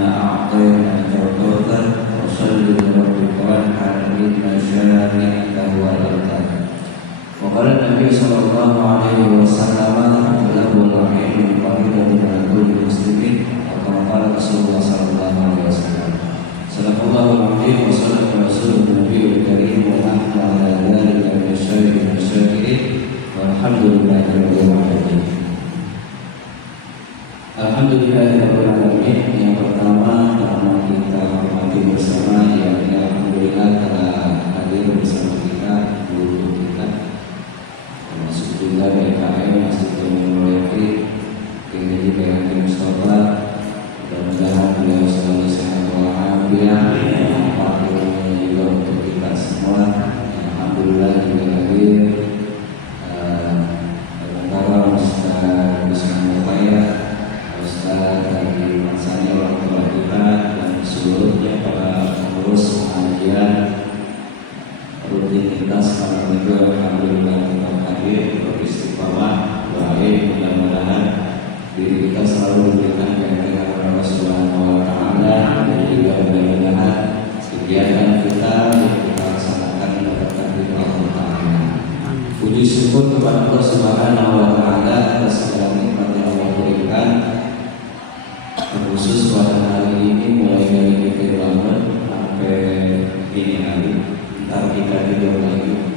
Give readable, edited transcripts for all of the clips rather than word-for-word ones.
أعطيناك الكوثر فصل لربك وانحر إن شانئك هو الأبتر. وقال النبي صلى الله عليه وسلم أطلب الرحيم فريضة على كل مسلم وكما قال رسول الله صلى الله عليه وسلم. صدق الله العظيم وصدق رسوله النبي الكريم ونحن على ذلك من الشاكرين والحمد لله رب العالمين. Alhamdulillahirrahmanirrahim. Yang pertama kita hormati bersama, yakni alhamdulillah telah hadir bersama kita guru kita, termasuk juga BKM Masjid Al-Mulki Kiai Haji Mustafa. Mudah-mudahan beliau selalu sehat walafiat, manfaat ilmunya juga untuk kita semua. Alhamdulillah juga hadir antara Ustaz Bismillah dari masanya orang tua kita dan seluruhnya para pengurus pengajian rutinitas para minggu. Alhamdulillah kita hadir beristiqomah baik, mudah-mudahan diri kita selalu diberikan kehendak Allah Subhanahu wa Ta'ala, dan juga mudah-mudahan kegiatan kita yang kita laksanakan mendapatkan ridha Allah Ta'ala. Puji syukur kepada Allah Subhanahu wa Ta'ala atas segala nikmat yang Allah berikan, khusus pada hari ini mulai dari kita bangun sampai ini hari, ntar kita tidur lagi.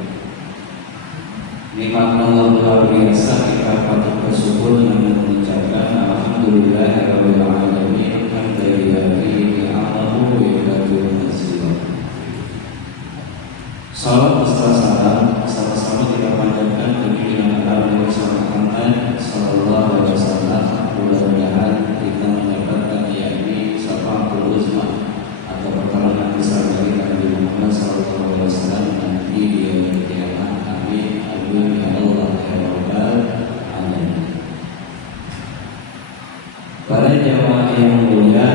Nikmat Allah luar biasa, kita patut bersyukur dengan mengucapkan alhamdulillahirabbil alamin hamdallahi ni'amahu wa ilaihil masir. Salam beserta salam sama-sama kita panjatkan bagi Nabi Muhammad sallallahu alaihi wasallam. Mudah-mudahan kita mendapatkan yakni syafaatul uzma atau pertolongan besar dari Nabi Muhammad sallallahu alaihi wasallam nanti di yaumul qiyamah. Amin amin ya Allah ya rabbal alamin. Para jamaah yang mulia,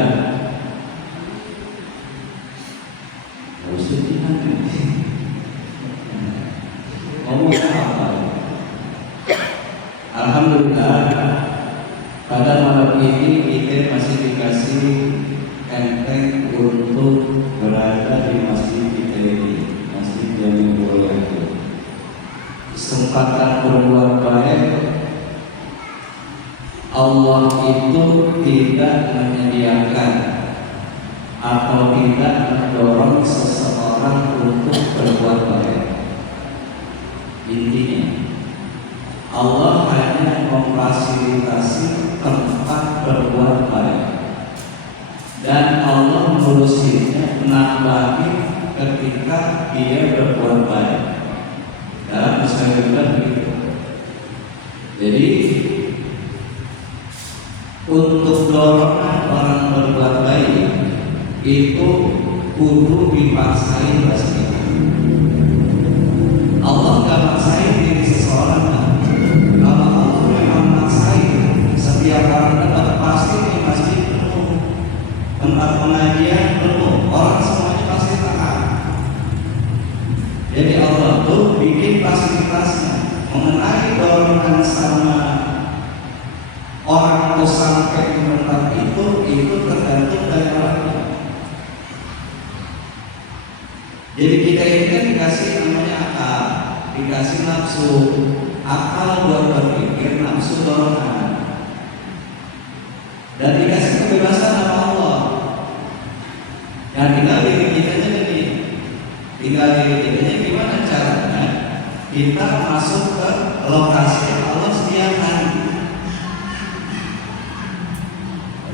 ngomong apa? Alhamdulillah pada malam ini kita masih dikasih enteng untuk berada di masjid kita ini, Masjid Jami Mulia. Kesempatan berbuat baik, Allah itu tidak menyediakan atau tidak mendorong seseorang untuk berbuat baik. Intinya Allah hanya memfasilitasi tempat berbuat baik, dan Allah melusinya menambahi ketika dia berbuat baik. Dalam Muslim begitu. Jadi untuk dorongan orang berbuat baik itu kudu dipaksain pasti. Allah gak maksain diri seseorang. Kalau Allah memang maksain, setiap orang dapat pasti di masjid penuh, tempat pengajian penuh, orang semuanya pasti taat. Jadi Allah tuh bikin fasilitasnya, mengenai dorongan sama orang itu sampai di tempat itu tergantung dari orangnya. Jadi kita ini kan dikasih namanya akal, dikasih nafsu, akal buat berpikir, nafsu dorongan, dan dikasih kebebasan sama Allah. Dan tinggal diri kitanya ini, tinggal diri kitanya gimana caranya kita masuk ke lokasi yang Allah sediakan.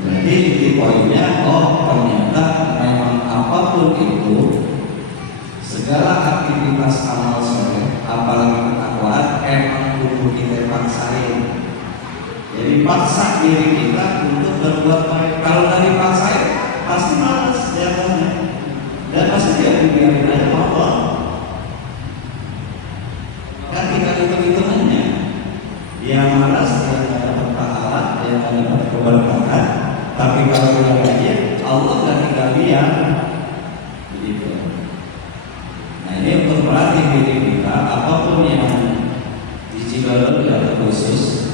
Jadi di poinnya, oh ternyata memang apapun itu, segala aktivitas amal soleh, apalagi ketakwaan, emang kudu kita paksain. Jadi paksa diri kita untuk berbuat baik. Kalau dari paksain, pasti malas jalannya, dan pasti dia dibiarin aja Allah. Kan kita hitung-hitungannya, dia malas, dia nggak dapat pahala, dia nggak dapat keberkatan. Tapi kalau dia rajin, Allah nggak tinggal diam. Begitu. Nah ini untuk melatih diri kita, apapun yang dijibakan tidak khusus,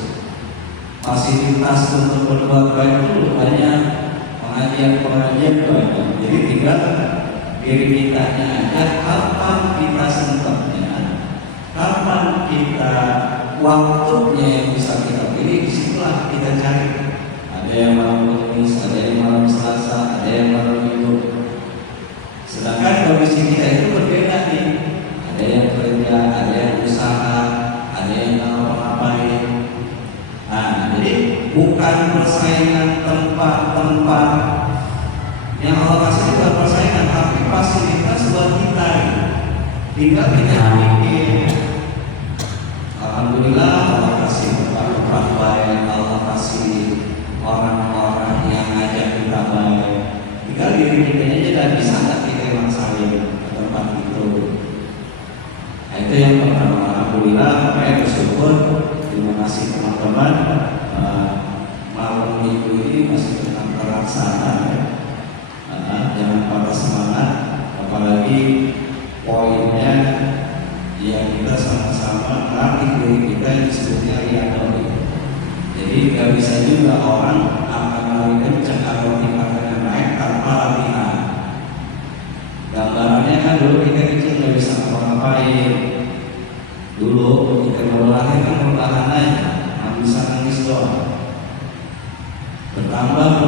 fasilitas untuk berbuat baik itu banyak. pengajian banyak. Jadi tinggal diri kitanya aja kapan kita sempatnya, kapan kita waktunya yang bisa kita pilih, disitulah kita cari. Ada yang malam Kamis, ada yang malam Selasa, ada yang malam Minggu. Sedangkan kondisi kita itu berbeda nih. Ada yang kerja, ada yang usaha, ada yang ngapa-ngapain. Nah, jadi bukan persaingan tempat-tempat yang Allah kasih, bukan persaingan, tapi fasilitas buat kita. Tinggal kita bikin. Alhamdulillah Allah kasih tempat-tempat baik, Allah kasih orang-orang yang ngajak kita baik. Tinggal diri kita aja dan bisa nggak kita maksain ke tempat itu. Nah, itu yang pertama. Alhamdulillah, saya bersyukur. Terima kasih teman-teman. Malam minggu ini masih tetap terlaksana. Jangan patah semangat, apalagi poinnya yang kita sama-sama latih diri kita yang disebutnya riyadhah. Jadi nggak bisa juga orang akan lari kencang atau tingkatnya naik tanpa latihan. Gambarannya kan dulu kita kecil nggak bisa ngapa-ngapain. Dulu kita berlari kan perlahan aja, nggak bisa nangis doang. Bertambah,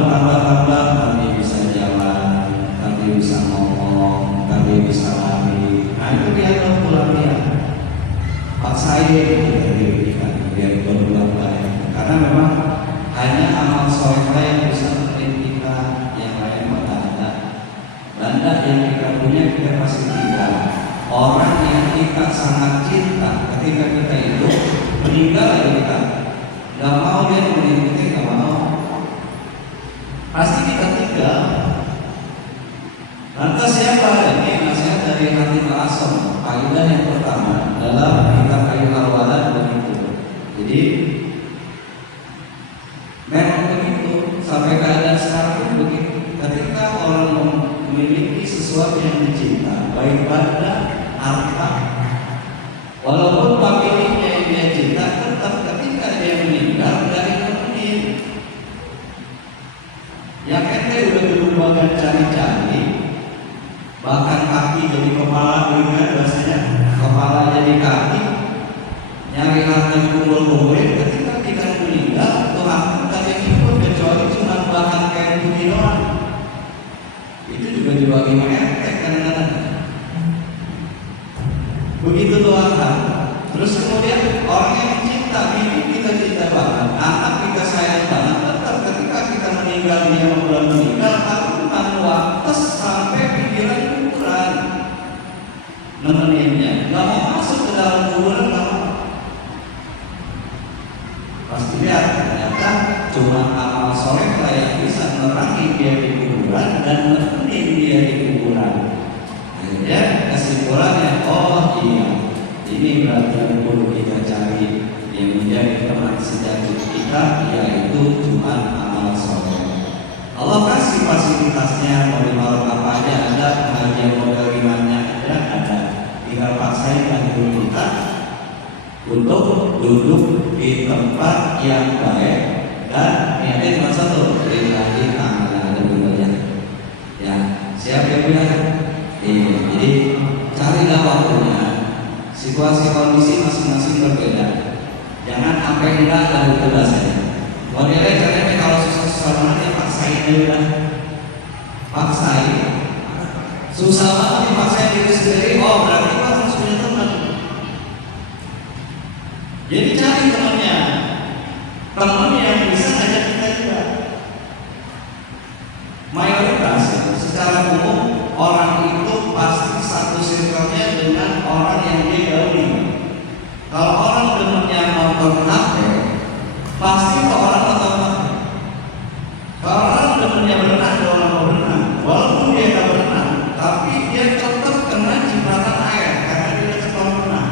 nanti bisa jalan, nanti bisa ngomong, nanti bisa lari. Nah itu dia waktu latihan. Paksain kita diri kita biar berulang baik. Karena memang hanya amal soleh yang bisa menerin kita, yang lain mana ada. Benda yang kita punya kita pasti tinggal. Orang yang kita sangat cinta ketika kita hidup meninggal aja kita nggak mau dia menerin kita, nggak mau. Pasti kita tinggal. Lantas siapa? Ini nasihat dari Hati Al-Asam. Kaidah yang pertama dalam kitab Kayu Al-Walad begitu. Jadi memang begitu sampai keadaan sekarang pun begitu. Ketika orang memiliki sesuatu yang dicinta, baik benda, harta, walaupun pemiliknya yang dia cinta, tetap ketika dia meninggal dari temenin. Yang ente udah berubah cari-cari, bahkan kaki jadi kepala, dengan bahasanya kepala jadi kaki, nyari harta kumpul-kumpulin. Ketika kita meninggal, Tuhan tak yang ikut kecuali cuma bahan kain putih doang. Itu juga dibagi ente kadang-kadang. Begitu Tuhan. Terus kemudian orang yang cinta, ini kita cinta banget, anak kita sayang banget, tetap ketika kita meninggal, dia belum meninggal, tapi bukan waktu sampai pikiran kuburan nemeninnya, nggak mau masuk ke dalam kuburan, nggak mau. Pasti lihat ternyata cuma amal soleh yang bisa menerangi dia di kuburan dan nemenin dia di kuburan. Akhirnya kesimpulannya, oh iya, ini berarti yang perlu kita cari, yang menjadi teman sejati kita, yaitu cuma amal soleh. Allah kasih fasilitasnya, model malam apa aja ada, pengajian model rimanya ada. Tinggal paksain diri kita untuk duduk di tempat yang baik dan niatnya cuma satu, lillahi ta'ala lebihnya. Ya, siap ya Bu ya? Jadi carilah waktunya. Situasi kondisi masing-masing berbeda. Jangan sampai hilang dari tugasnya. Modelnya caranya kalau susah-susah banget ya paksain dulu kan. Paksain. Susah banget dipaksain diri sendiri. Oh berarti kita harus punya teman. Jadi cari temannya. Teman yang bisa ajak kita juga. Mayoritas itu secara umum orang itu pasti satu circle-nya dengan orang yang dia gauli. Kalau orang demennya nonton HP, pasti ke orang nonton HP. Kalau orang demennya berenang, orang mau berenang. Walaupun dia nggak berenang, tapi dia tetap kena cipratan air karena dia dekat kolam renang.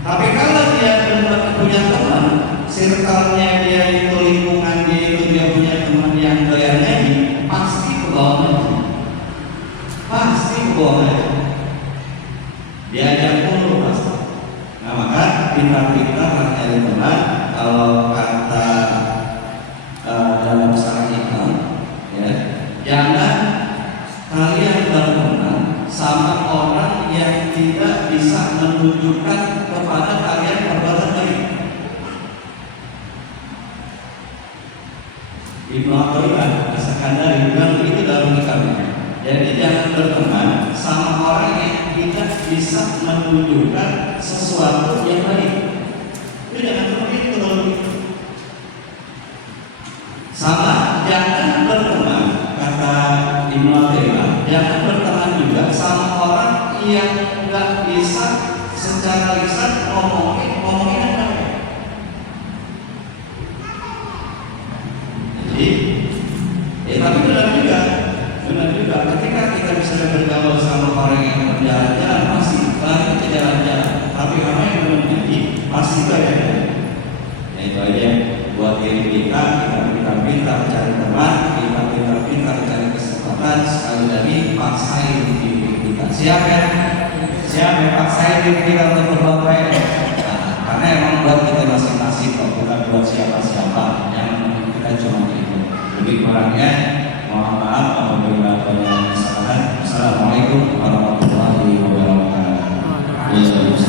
Tapi kalau dia benar punya teman, circle-nya dia itu, lingkungan dia itu, dia punya teman yang doyan nyanyi, pasti ke bawah nyanyi. Pasti ke bawah nyanyi. Diajak mulu pasti. Nah maka pintar-pintar mencari teman. Kalau kata dalam usaha iklan, ya Jangan kalian berteman sama orang yang tidak bisa menunjukkan kepada kalian perbuatan baik. Ibnu Athaillah As-Sakandari bilang itu dalam kitabnya. Jadi jangan berteman sama orang yang tidak bisa menunjukkan sesuatu yang baik. Itu jangan seperti itu kalau begitu. Sama jangan berteman, kata Ibnu Athaillah, jangan berteman juga sama orang yang nggak bisa secara lisan ngomongin yang baik. Jadi, tapi benar juga ketika kita bisa bergaul sama orang yang berjalan-jalan masih lagi ke jalan-jalan, tapi apa yang belum jadi masih banyak. Ya itu aja buat diri kita pintar cari teman, kita pintar cari kesempatan. Sekali lagi paksain diri kita. Siap ya paksain diri kita untuk berbuat baik. Karena emang buat kita masing-masing, bukan buat siapa-siapa. Yang kita cuma itu. Lebih kurangnya mohon maaf apabila ada kesalahan. Assalamualaikum warahmatullahi wabarakatuh.